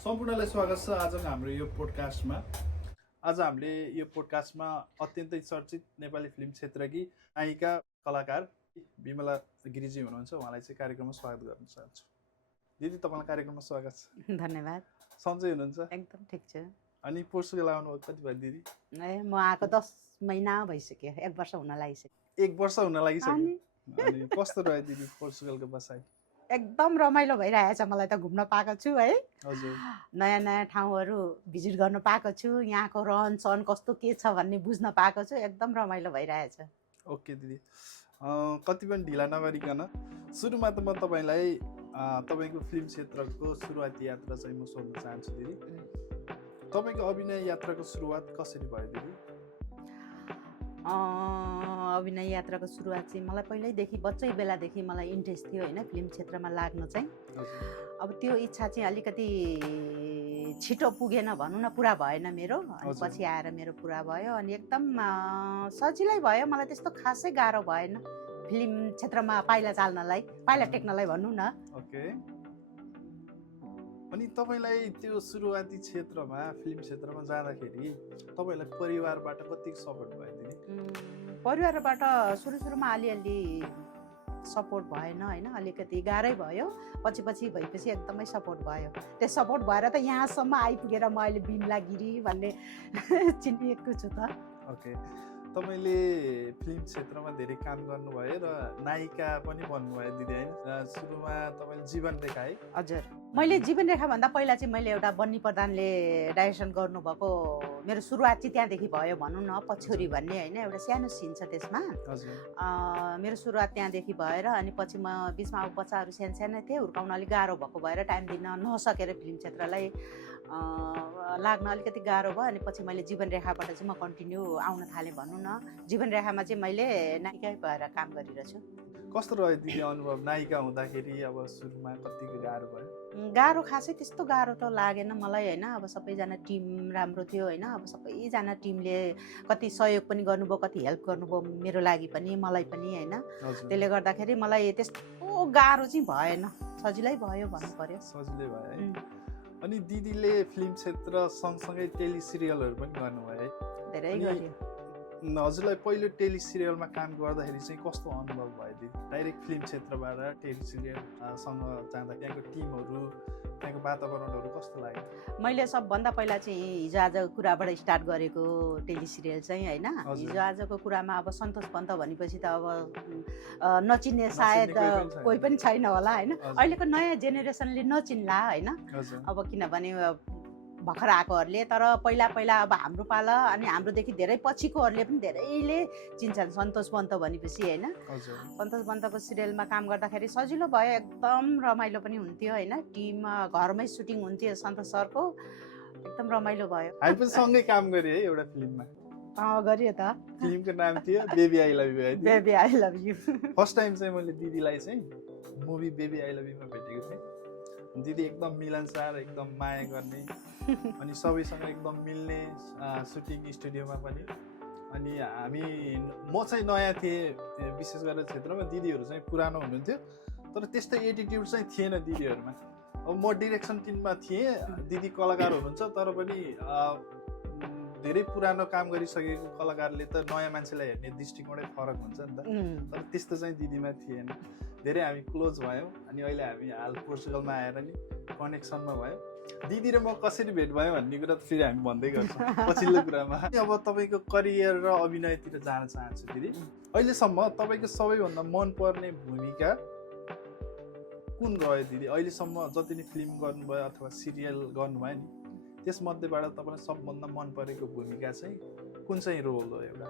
सम्पूर्णलाई स्वागत छ आजको हाम्रो यो पोडकास्टमा। आज हामीले यो पोडकास्टमा अत्यन्तै चर्चित नेपाली फिल्म क्षेत्रकी नायिका कलाकार विमला गिरिजी हुनुहुन्छ। उहाँलाई चाहिँ कार्यक्रममा स्वागत गर्न चाहन्छु। दिदी, तपाईँलाई कार्यक्रममा स्वागत छ। धन्यवाद। सन्चै हुनुहुन्छ? एकदम ठिक छ। अनि पोर्चुगल आउनुभयो कति भयो दिदी? म आएको 10 महिना भइसक्यो, 1 वर्ष हुन लागिसक्यो। 1 वर्ष हुन लागिसक्यो। अनि कस्तो रह्यो दिदी पोर्चुगलको बसाइ? एकदम रमाइलो भइरहेछ। मलाई त घुम्न पाएको छु है। हजुर। नयाँ नयाँ ठाउँहरू भिजिट गर्न पाएको छु। यहाँको रहन सहन कस्तो के छ भन्ने बुझ्न पाएको छु। एकदम रमाइलो भइरहेछ। ओके दिदी, कति पनि ढिला नगरिकन सुरुमा त म तपाईँलाई तपाईँको फिल्म क्षेत्रको सुरुवाती यात्रा चाहिँ म सोध्न चाहन्छु दिदी। तपाईँको अभिनय यात्राको सुरुवात कसरी भयो दिदी? अभिनय यात्राको सुरुवात चाहिँ मलाई पहिल्यैदेखि बच्चै बेलादेखि मलाई इन्ट्रेस्ट थियो होइन, फिल्म क्षेत्रमा लाग्न चाहिँ। अब त्यो इच्छा चाहिँ अलिकति छिटो पुगेन भनौँ न, पुरा भएन मेरो। अनि पछि आएर मेरो पुरा भयो अनि एकदम सजिलै भयो। मलाई त्यस्तो खासै गाह्रो भएन फिल्म क्षेत्रमा पाइला चाल्नलाई, पाइला टेक्नलाई भनौँ न। ओके। अनि तपाईँलाई त्यो सुरुवाती क्षेत्रमा फिल्म क्षेत्रमा जाँदाखेरि तपाईँलाई परिवारबाट कति सपोर्ट भयो दिदी? परिवारबाट सुरुमा अलिअलि सपोर्ट भएन होइन, अलिकति गाह्रै भयो। पछि भएपछि एकदमै सपोर्ट भयो। त्यो सपोर्ट भएर त यहाँसम्म आइपुगेर म अहिले विमला गिरी भन्ने चिनिएको छु त। ओके। तपाईँले फिल्म क्षेत्रमा धेरै काम गर्नुभयो र नायिका पनि बन्नुभयो दिदी होइन? सुरुमा तपाईँले जीवन रेखा है? हजुर। मैले जीवन रेखा भन्दा पहिला चाहिँ मैले एउटा बन्नी प्रधानले डाइरेक्सन गर्नुभएको मेरो सुरुवात चाहिँ त्यहाँदेखि भयो भनौँ न। पछ्यौरी भन्ने होइन, एउटा सानो सिन छ त्यसमा। मेरो सुरुवात त्यहाँदेखि भएर अनि पछि म बिचमा अब बच्चाहरू सानो थिएँ, हुर्काउन अलिक गाह्रो भएको भएर टाइम दिन नसकेर फिल्म क्षेत्रलाई लाग्न अलिकति गाह्रो भयो। अनि पछि मैले जीवन रेखाबाट चाहिँ म कन्टिन्यू आउन थालेँ भनौँ न। जीवन रेखामा चाहिँ मैले नायिकै भएर काम गरिरहेछु। कस्तो रह्यो दिदी अनुभव नायिका हुँदाखेरि? अब सुरुमा कतिको गाह्रो भयो? गाह्रो खासै त्यस्तो गाह्रो त लागेन मलाई होइन। अब सबैजना टिम राम्रो थियो होइन। अब सबैजना टिमले कति सहयोग पनि गर्नुभयो, कति हेल्प गर्नुभयो मेरो लागि पनि, मलाई पनि होइन। त्यसले गर्दाखेरि मलाई त्यस्तो गाह्रो चाहिँ भएन, सजिलै भयो भन्नु पर्यो। सजिलै भयो है। अनि दिदीले फिल्म क्षेत्र सँगसँगै टेली सिरियलहरू पनि गर्नुभयो है? धेरै गर्यो। हजुरलाई पहिलो टेली सिरियलमा काम गर्दाखेरि चाहिँ कस्तो अनुभव भयो दिदी? डाइरेक्ट फिल्म क्षेत्रबाट टेली सिरियलसँग जाँदा त्यहाँको टिमहरू, त्यहाँको वातावरणहरू कस्तो लाग्यो? मैले सबभन्दा पहिला चाहिँ हिजो आजको कुराबाट स्टार्ट गरेको टेली सिरियल चाहिँ होइन। हिजो आजको कुरामा अब सन्तोष पन्त भनेपछि त अब नचिन्ने सायद कोही पनि छैन होला होइन। अहिलेको नयाँ जेनेरेसनले नचिन्ला होइन। अब किनभने भर्खर आएकोहरूले, तर पहिला अब हाम्रो पाला अनि हाम्रोदेखि धेरै पछिकोहरूले पनि धेरैले चिन्छन् सन्तोष पन्त भनेपछि होइन। सन्तोष पन्तको सिरियलमा काम गर्दाखेरि सजिलो भयो, एकदम रमाइलो पनि हुन्थ्यो होइन। टिम घरमै सुटिङ हुन्थ्यो सन्तोष सरको, एकदम रमाइलो भयो। हामी पनि सँगै काम गऱ्यो है एउटा फिल्ममा? गरियो त। फिल्मको नाम थियो बेबी आई लभ यु है? Baby I love you. First time चाहिँ मैले दिदीलाई चाहिँ मुभी बेबी आई लभ युमा भेटेको थिएँ। दिदी एकदम मिलनसार, एकदम माया गर्ने अनि सबैसँग एकदम मिल्ने सुटिङ स्टुडियोमा पनि। अनि म चाहिँ नयाँ थिएँ विशेष गरेर क्षेत्रमा, दिदीहरू चाहिँ पुरानो हुनुहुन्थ्यो, तर त्यस्तै एटिट्युड चाहिँ थिएन दिदीहरूमा। अब म डिरेक्सन टिममा थिएँ, दिदी कलाकार हुनुहुन्छ, तर पनि धेरै पुरानो काम गरिसकेको कलाकारले त नयाँ मान्छेलाई हेर्ने दृष्टिकोणै फरक हुन्छ नि त। तर त्यस्तो चाहिँ दिदीमा थिएन। धेरै हामी क्लोज भयौँ अनि अहिले हामी हाल पोर्चुगलमा आएर नि कनेक्सनमा भयो। दिदी र म कसरी भेट भयो भन्ने कुरा त फेरि हामी भन्दै गर्छौँ पछिल्लो कुरामा। अब तपाईँको करियर र अभिनयतिर जान चाहन्छु दिदी। अहिलेसम्म तपाईँको सबैभन्दा मनपर्ने भूमिका कुन रह्यो दिदी? अहिलेसम्म जति नै फिल्म गर्नुभयो अथवा सिरियल गर्नुभयो नि, त्यसमध्येबाट तपाईँलाई सबभन्दा मन परेको भूमिका चाहिँ कुन चाहिँ रोल हो एउटा?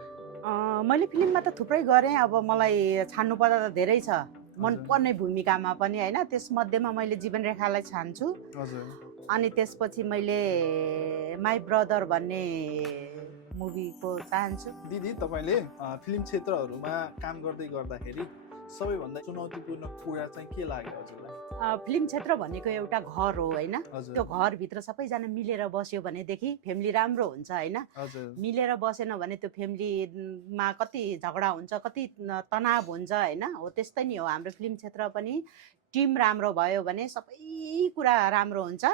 मैले फिल्ममा त थुप्रै गरेँ। अब मलाई छान्नु पर्दा त धेरै छ मनपर्ने भूमिकामा पनि होइन। त्यसमध्येमा मैले जीवन रेखालाई छान्छु। अनि त्यसपछि मैले माई ब्रदर भन्ने मुभीको चाहन्छु। दिदी, तपाईँले फिल्म क्षेत्रहरूमा काम गर्दाखेरि सबैभन्दा चुनौतीपूर्ण कुरा चाहिँ के लाग्यो हजुरलाई? फिल्म क्षेत्र भनेको एउटा घर हो होइन। त्यो घरभित्र सबैजना मिलेर बस्यो भनेदेखि फ्यामिली राम्रो हुन्छ होइन। मिलेर बसेन भने त्यो फ्यामिलीमा कति झगडा हुन्छ, कति तनाव हुन्छ होइन। हो त्यस्तै नि हो हाम्रो फिल्म क्षेत्र पनि। टिम राम्रो भयो भने सबै कुरा राम्रो हुन्छ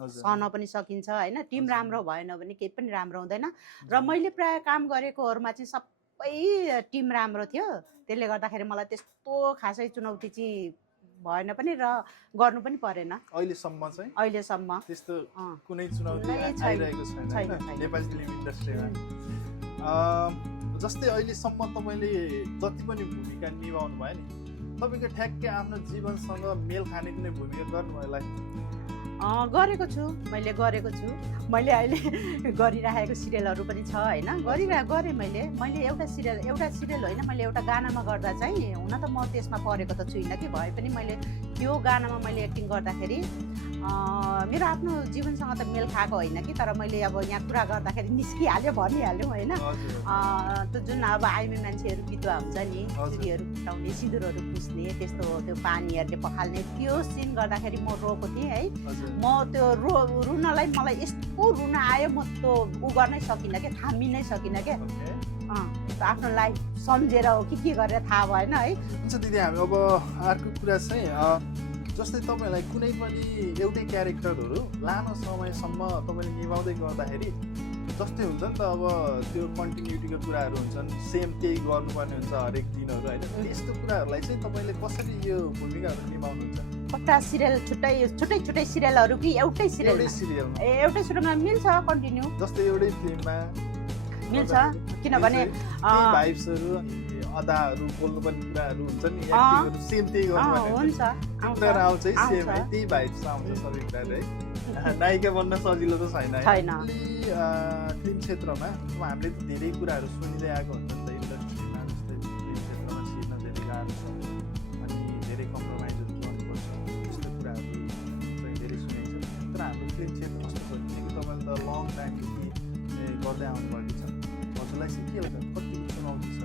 सहन पनि सकिन्छ होइन। टिम राम्रो भएन भने केही पनि राम्रो हुँदैन। र मैले प्राय काम गरेकोहरूमा चाहिँ सबै टिम राम्रो थियो, त्यसले गर्दाखेरि मलाई त्यस्तो खासै चुनौती चाहिँ भएन पनि र गर्नु पनि परेन अहिलेसम्म त्यस्तो कुनै चुनौती छैन आइरहेको छैन नेपाली फिल्म इन्डस्ट्रीमा। जस्तै अहिलेसम्म तपाईँले जति पनि भूमिका निभाउनु भयो नि, तपाईँको ठ्याक्कै आफ्नो जीवनसँग मेल खाने कुनै भूमिका गर्नुभयो होला? गरेको छु, मैले अहिले गरिरहेको सिरियलहरू पनि छ होइन, गरेँ मैले एउटा सिरियल होइन, मैले एउटा गानामा गर्दा चाहिँ हुन त म त्यसमा परेको त छुइनँ कि, भए पनि मैले त्यो गानामा मैले एक्टिङ गर्दाखेरि मेरो आफ्नो जीवनसँग त मेल खाएको होइन कि, तर मैले अब यहाँ कुरा गर्दाखेरि निस्किहाल्यो भनिहाल्यो होइन। त्यो जुन अब आइमी मान्छेहरू विधवा हुन्छ नि, चुरीहरू फुटाउने, सिन्दुरहरू पुस्ने, त्यस्तो त्यो पानीहरूले पखाल्ने त्यो सिन गर्दाखेरि म रोएको थिएँ है। म त्यो रुनलाई मलाई यस्तो रुन आयो, म त्यो उ गर्नै सकिनँ क्या, थामिनै सकिनँ क्या। आफ्नो लाइफ सम्झेर हो कि के गरेर थाहा भएन है। हुन्छ दिदी, हामी अब अर्को कुरा चाहिँ जस्तै तपाईँलाई कुनै पनि एउटै क्यारेक्टरहरू लामो समयसम्म तपाईँले निभाउँदै गर्दाखेरि जस्तै हुन्छ नि त, अब त्यो कन्टिन्युटीको कुराहरू हुन्छन्, सेम त्यही गर्नुपर्ने हुन्छ हरेक दिनहरू होइन, त्यस्तो कुराहरूलाई चाहिँ तपाईँले कसरी यो भूमिकाहरू निभाउनुहुन्छ? कता सिरियल छुट्टै सिरियलहरू कि एउटै सिरियलमा मिल्छ कन्टिन्यू, जस्तै एउटै फिल्ममा मिल्छ, किनभने भाइब्सहरू अदाहरू बोल्नुपर्ने कुराहरू हुन्छ नि, एक्टिङहरू सेम त्यही गर्नुपर्ने हुन्छ, आउँछ सेम है, त्यही भाइब्स आउँछ सबै कुराहरू है। नायिका बन्न सजिलो त छैन फिल्म क्षेत्रमा। हामीले त धेरै कुराहरू सुनिँदै आएको हुन्छ नि त इन्डस्ट्रीमा, जस्तै फिल्म क्षेत्रमा छिर्न धेरै गाह्रो छ अनि धेरै कम्प्रोमाइजहरू गर्नुपर्छ, त्यस्तो कुराहरू चाहिँ धेरै सुनिन्छ। तर हाम्रो फिल्म क्षेत्र कस्तो छ किनकि तपाईँले त लङ टाइमदेखि गर्दै आउनुभएको छ, हजुरलाई चाहिँ के हुन्छ, कति चुनौती छ?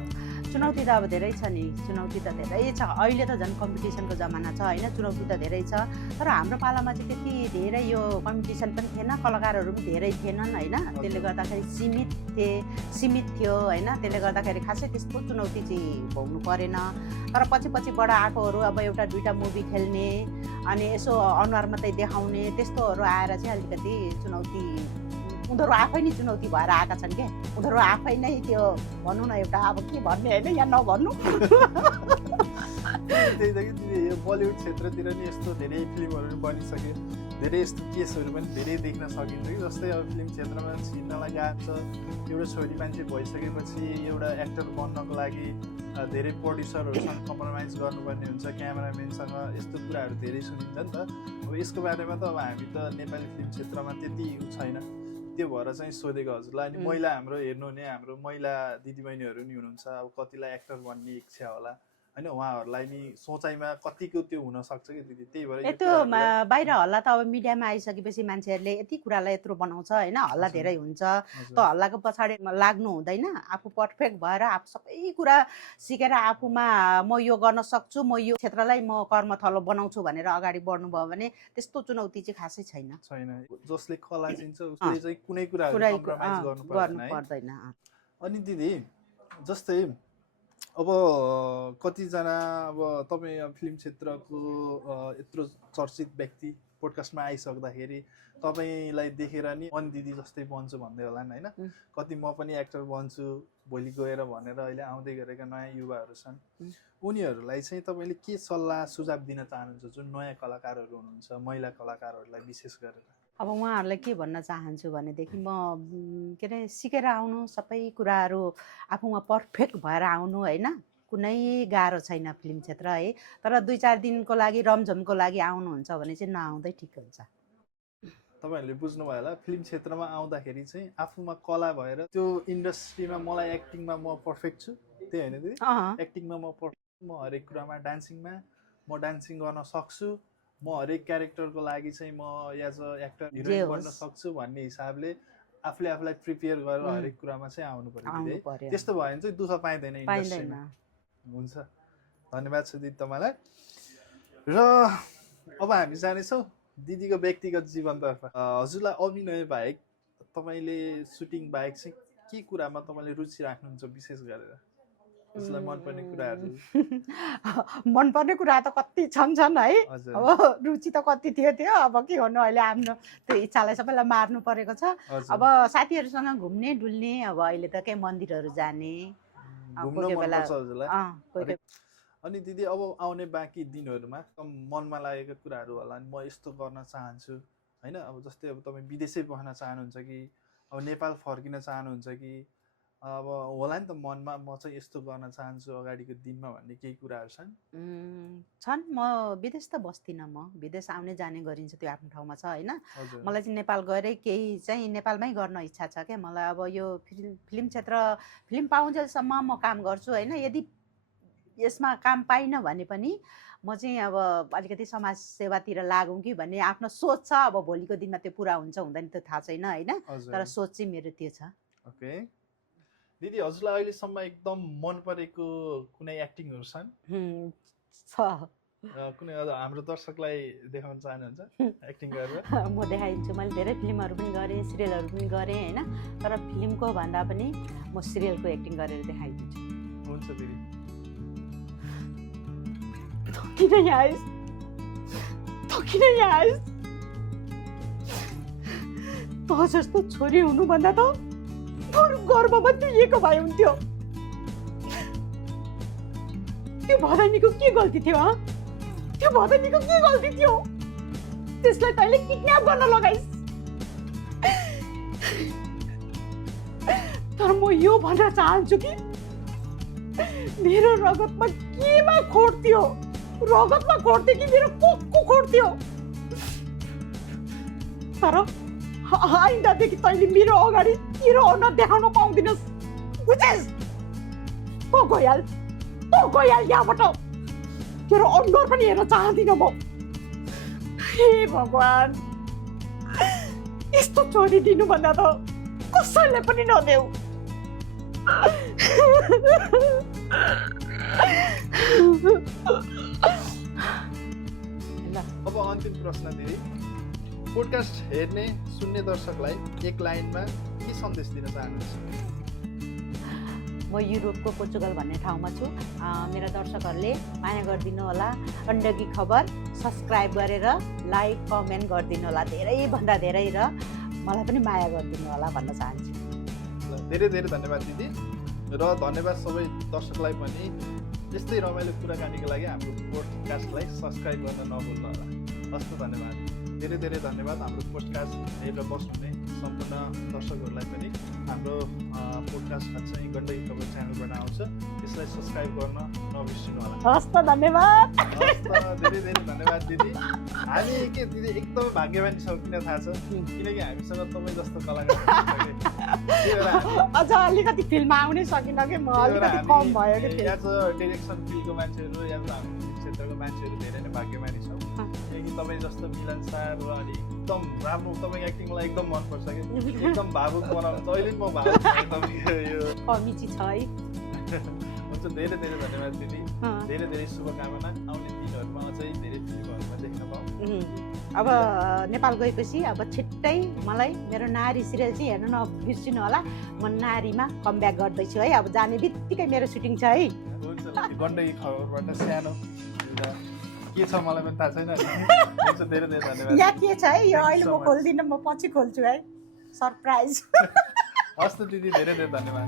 चुनौती त अब धेरै छ नि, चुनौती त धेरै छ। अहिले त झन् कम्पिटिसनको जमाना छ होइन, चुनौती त धेरै छ। तर हाम्रो पालामा चाहिँ त्यति धेरै यो कम्पिटिसन पनि थिएन, कलाकारहरू पनि धेरै थिएनन् होइन, त्यसले गर्दाखेरि सीमित थियो होइन, त्यसले गर्दाखेरि खासै त्यस्तो चुनौती चाहिँ भोग्नु परेन। तर पछिबाट आएकोहरू अब एउटा दुईवटा मुभी खेल्ने अनि यसो अनुहार मात्रै देखाउने त्यस्तोहरू आएर चाहिँ अलिकति चुनौती, उनीहरू आफै नै चुनौती भएर आएका छन् क्या, उनीहरू आफै नै त्यो भनौँ न एउटा अब के भन्ने होइन, यहाँ नभन्नु। त्यही त कि यो बलिउड क्षेत्रतिर नि यस्तो धेरै फिल्महरू पनि बनिसक्यो, धेरै यस्तो केसहरू पनि धेरै देख्न सकिन्छ कि, जस्तै अब फिल्म क्षेत्रमा छिर्नलाई गाह्रो छ, एउटा छोरी मान्छे भइसकेपछि एउटा एक्टर बन्नको लागि धेरै प्रड्युसरहरूसँग कम्प्रोमाइज गर्नुपर्ने हुन्छ, क्यामेराम्यानसँग, यस्तो कुराहरू धेरै सुनिन्छ नि त। अब यसको बारेमा त अब हामी त नेपाली फिल्म क्षेत्रमा त्यति छैन, त्यो भएर चाहिँ सोधेको हजुरलाई। अनि महिला हाम्रो हेर्नु भने हाम्रो महिला दिदीबहिनीहरू नि हुनुहुन्छ, अब कतिलाई एक्टर बन्ने इच्छा होला होइन, उहाँहरूलाई नि सोचाइमा कतिको त्यो हुनसक्छ कि दिदी, त्यही भएर त्यो बाहिर हल्ला त अब मिडियामा आइसकेपछि मान्छेहरूले यति कुरालाई यत्रो बनाउँछ होइन, हल्ला धेरै हुन्छ, त्यो हल्लाको पछाडि लाग्नु हुँदैन, आफू पर्फेक्ट भएर आफू सबै कुरा सिकेर आफूमा म यो गर्न सक्छु, म यो क्षेत्रलाई म कर्मथलो बनाउँछु भनेर अगाडि बढ्नुभयो भने त्यस्तो चुनौती चाहिँ खासै छैन। जसले कला चिन्छ उसले चाहिँ कुनै कुराहरू कम्प्रोमाइज गर्नु पर्दैन। अनि दिदी जस्तै अब कतिजना अब तपाईँ फिल्म क्षेत्रको यत्रो चर्चित व्यक्ति पोडकास्टमा आइसक्दाखेरि तपाईँलाई देखेर नि मन दिदी जस्तै बन्छु भन्दै होला नि होइन, कति म पनि एक्टर बन्छु भोलि गएर भनेर अहिले आउँदै गरेका नयाँ युवाहरू छन्, उनीहरूलाई चाहिँ तपाईँले के सल्लाह सुझाव दिन चाहनुहुन्छ जुन नयाँ कलाकारहरू हुनुहुन्छ, महिला कलाकारहरूलाई विशेष गरेर? अब उहाँहरूलाई के भन्न चाहन्छु भनेदेखि म के अरे सिकेर आउनु, सबै कुराहरू आफूमा पर्फेक्ट भएर आउनु होइन, कुनै गाह्रो छैन फिल्म क्षेत्र है। तर 2-4 दिनको लागि रमझमको लागि आउनुहुन्छ भने चाहिँ नआउँदै ठिक हुन्छ। तपाईँहरूले बुझ्नुभयो होला, फिल्म क्षेत्रमा आउँदाखेरि चाहिँ आफूमा कला भएर त्यो इन्डस्ट्रीमा मलाई एक्टिङमा म पर्फेक्ट छु त्यही होइन दिदी, एक्टिङमा म पर्फेक्ट, म हरेक कुरामा डान्सिङमा म डान्सिङ गर्न सक्छु, म हरेक क्यारेक्टरको लागि चाहिँ म एज अ एक्टर हिरोइन बन्न सक्छु भन्ने हिसाबले आफूले आफूलाई प्रिपेयर गरेर हरेक कुरामा चाहिँ आउनु पर्यो। त्यस्तो भयो भने चाहिँ दुःख पाइँदैन इन्डस्ट्रीमा। हुन्छ, धन्यवाद छ दिदी तपाईँलाई। र अब हामी जानेछौँ दिदीको व्यक्तिगत जीवनतर्फ। हजुरलाई अभिनय बाहेक तपाईँले सुटिङ बाहेक चाहिँ के कुरामा तपाईँले रुचि राख्नुहुन्छ विशेष गरेर? उसलाई मनपर्ने कुराहरू? मनपर्ने कुरा त कति छन् है। हजुर अब रुचि त कति थियो अब के गर्नु, अहिले आफ्नो त्यो इच्छालाई सबैलाई मार्नु परेको छ। अब हजुर साथीहरूसँग घुम्ने डुल्ने, अब अहिले त के मन्दिरहरू जाने घुम्न कोही मन बेला पर्छ हजुरलाई? कोही अनि दिदी अब आउने बाँकी दिनहरूमा मनमा लागेका कुराहरू होला नि, म यस्तो गर्न चाहन्छु होइन? अब जस्तै अब तपाईँ विदेशै बस्न चाहनुहुन्छ कि अब नेपाल फर्किन चाहनुहुन्छ कि अब होला नि त मनमा म चाहिँ यस्तो गर्न चाहन्छु अगाडिको दिनमा भन्ने केही कुराहरू छन्? छन्। म विदेश त बस्दिनँ, म विदेश आउने जाने गरिन्छ, त्यो आफ्नो ठाउँमा छ होइन। हजुर मलाई चाहिँ नेपाल गएरै केही चाहिँ नेपालमै गर्न इच्छा छ क्या। मलाई अब यो फिल्म क्षेत्र, फिल्म पाउँजेलसम्म म काम गर्छु होइन। यदि यसमा काम पाइनँ भने पनि म चाहिँ अब अलिकति समाज सेवातिर लागौँ कि भन्ने आफ्नो सोच छ। अब भोलिको दिनमा त्यो पुरा हुन्छ हुँदैन त्यो थाहा छैन होइन, तर हजुर सोच चाहिँ मेरो त्यो छ। ओके दिदी, हजुरलाई अहिलेसम्म एकदम मन परेको कुनै एक्टिङहरू छन्? छ। कुनै हाम्रो दर्शकलाई देखाउन चाहनुहुन्छ एक्टिङ गरेर? म देखाइदिन्छु। मैले धेरै फिल्महरू पनि गरेँ, सिरियलहरू पनि गरेँ होइन, तर फिल्मको भन्दा पनि म सिरियलको एक्टिङ गरेर देखाइदिन्छु। हुन्छ दिदी। किन यहाँ आइस? किन यहाँ आइस? त जस्तो छोरी हुनुभन्दा त बरु गर्वमा तुलिएको भए हुन्थ्यो। त्यो भदानीको के गल्ती थियो? त्यो भदानीको के गल्ती थियो? त्यसलाई तैँले किडन्याप गर्न लगाइस्। तर म यो भन्न चाहन्छु कि मेरो रगतमा केमा खोट थियो? रगतमा खोट थियो कि मेरो कोखको खोट थियो? तर आइन्दादेखि तैँले मेरो अगाडि तेरो अनुहार देखाउन पाउँदिनस्, बुझेस्? गइहाल यहाँबाट। तेरो अनुहार पनि हेर्न चाहदिनँ म। हे भगवान्, यस्तो छोरी दिनुभन्दा त कसैले पनि नदेऊ। अब अन्तिम प्रश्न दिदी, पोडकास्ट हेर्ने सुन्ने दर्शकलाई एक लाइनमा के सन्देश दिन चाहनुहुन्छ? म युरोपको पोर्चुगल भन्ने ठाउँमा छु। मेरा दर्शकहरूले माया गरिदिनु होला। गण्डकी खबर सब्सक्राइब गरेर लाइक कमेन्ट गरिदिनु होला, धेरैभन्दा धेरै, र मलाई पनि माया गरिदिनु होला भन्न चाहन्छु। धेरै धेरै धन्यवाद दिदी, र धन्यवाद सबै दर्शकलाई पनि। यस्तै रमाइलो कुराकानीको लागि हाम्रो पोडकास्टलाई सब्सक्राइब गर्न नभुल्नु होला। हस् त, धन्यवाद, धेरै धेरै धन्यवाद। हाम्रो पोडकास्ट हेरेर बस्नुहुने सम्पूर्ण दर्शकहरूलाई पनि हाम्रो पोडकास्ट चाहिँ गण्डकी खबर च्यानलबाट आउँछ, त्यसलाई सब्सक्राइब गर्न नबिर्सिनु होला। हस् त, धन्यवाद। हस् त, धेरै धेरै धन्यवाद दिदी। हामी के दिदी एकदमै भाग्यवानी छौँ, किन थाहा छ? किनकि हामीसँग तपाईँ जस्तो कलाकार अझ अलिकति फिल्ममा आउनै सकिन कि म, अलिकति कम भयो कि। यहाँ छ डिरेक्सन फिल्डको मान्छेहरू या हाम्रो क्षेत्रको मान्छेहरू धेरै नै भाग्यमानी छौँ, किनकि तपाईँ जस्तो मिलनसार र अनि एकदम राम्रो, तपाईँको एक्टिङ मलाई एकदम मनपर्छ कि एकदम भावुक बनाउनु। अहिले म भावुक तपाईँको यो कमी छ है। हुन्छ, धेरै धेरै धन्यवाद दिदी, धेरै धेरै शुभकामना। आउने दिनहरूमा अझै धेरै फिल्महरूमा देख्न पाऊँ। अब नेपाल गएपछि अब छिट्टै मलाई मेरो नारी सिरियल चाहिँ हेर्नु नबिर्सिनु होला। म नारीमा कमब्याक गर्दैछु है। अब जाने बित्तिकै मेरो सुटिङ छ है। हुन्छ, गण्डकी खबरबाट सानो के छ मलाई पनि थाहा छैन। हुन्छ, धेरै धेरै धन्यवाद। यहाँ के छ है, यो अहिले म खोल्दिनँ, म पछि खोल्छु है, सरप्राइज। हस् त दिदी, धेरै धेरै धन्यवाद।